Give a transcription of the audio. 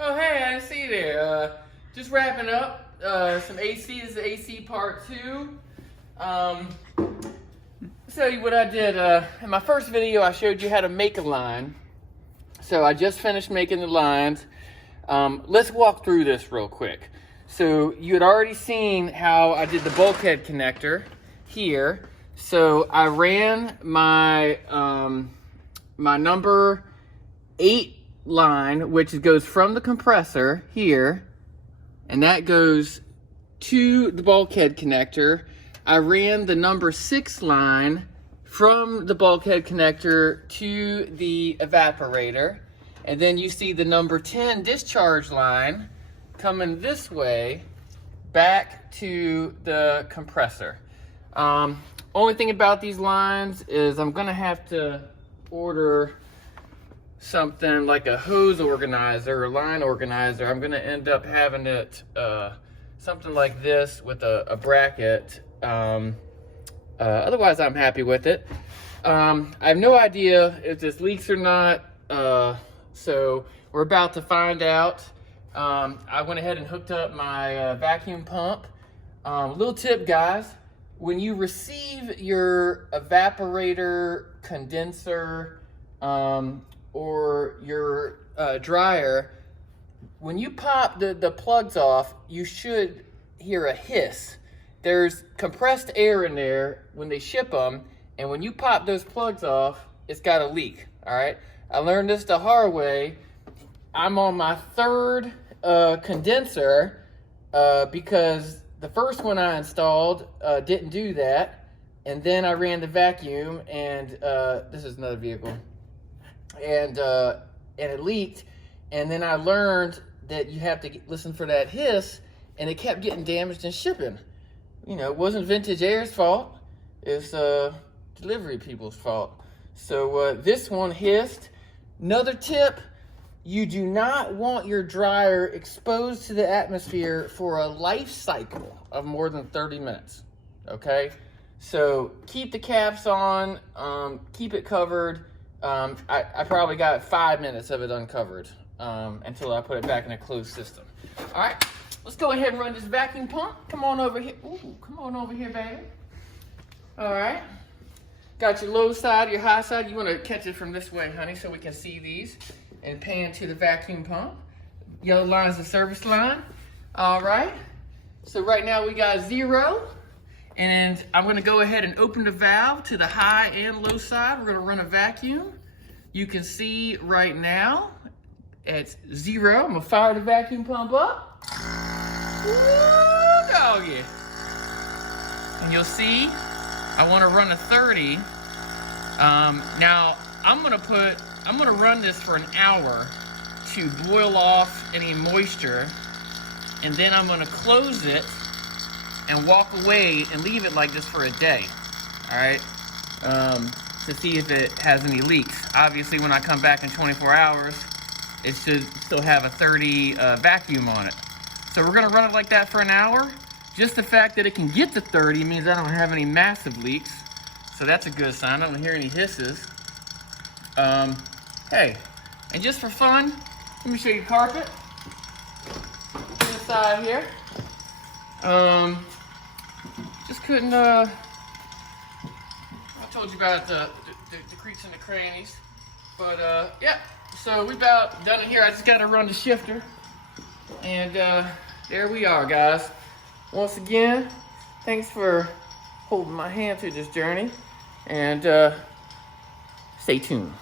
Oh, hey, I didn't see you there. Just wrapping up some AC. This is AC part 2. Tell you what I did. In my first video, I showed you how to make a line. So I just finished making the lines. Let's walk through this real quick. So you had already seen how I did the bulkhead connector here. So I ran my my number 8 line, which goes from the compressor here, and that goes to the bulkhead connector. I ran the number 6 line from the bulkhead connector to the evaporator, and then you see the number 10 discharge line coming this way back to the compressor. Only thing about these lines is I'm gonna have to order something like a hose organizer or line organizer. I'm gonna end up having it something like this with a bracket. Otherwise I'm happy with it. I have no idea if this leaks or not, so we're about to find out. I went ahead and hooked up my vacuum pump. Little tip, guys, when you receive your evaporator, condenser, or your dryer, when you pop the plugs off, you should hear a hiss. There's compressed air in there when they ship them, and when you pop those plugs off, it's got a leak, all right? I learned this the hard way. I'm on my 3rd condenser because the first one I installed didn't do that, and then I ran the vacuum, and this is another vehicle, and it leaked, and then I learned that you have to listen for that hiss, and it kept getting damaged in shipping. You know, it wasn't Vintage Air's fault, it's delivery people's fault. So this one hissed. Another tip, you do not want your dryer exposed to the atmosphere for a life cycle of more than 30 minutes, okay? So keep the caps on, keep it covered. I probably got 5 minutes of it uncovered until I put it back in a closed system. All right, let's go ahead and run this vacuum pump. Come on over here. Ooh, come on over here, baby. All right. Got your low side, your high side. You want to catch it from this way, honey, so we can see these. And pan to the vacuum pump. Yellow line is the service line. All right. So right now we got 0. And I'm going to go ahead and open the valve to the high and low side. We're going to run a vacuum. You can see right now it's 0. I'm going to fire the vacuum pump up. Woo, doggy. And you'll see I want to run a 30. Now I'm going to run this for an hour to boil off any moisture, and then I'm going to close it and walk away and leave it like this for a day, all right, to see if it has any leaks. Obviously, when I come back in 24 hours, it should still have a 30 vacuum on it. So we're gonna run it like that for an hour. Just the fact that it can get to 30 means I don't have any massive leaks. So that's a good sign. I don't hear any hisses. Hey, and just for fun, let me show you carpet. Inside here. Just couldn't, I told you about the creaks and the crannies. But, yeah, so we about done it here. I just got to run the shifter. And there we are, guys. Once again, thanks for holding my hand through this journey. And stay tuned.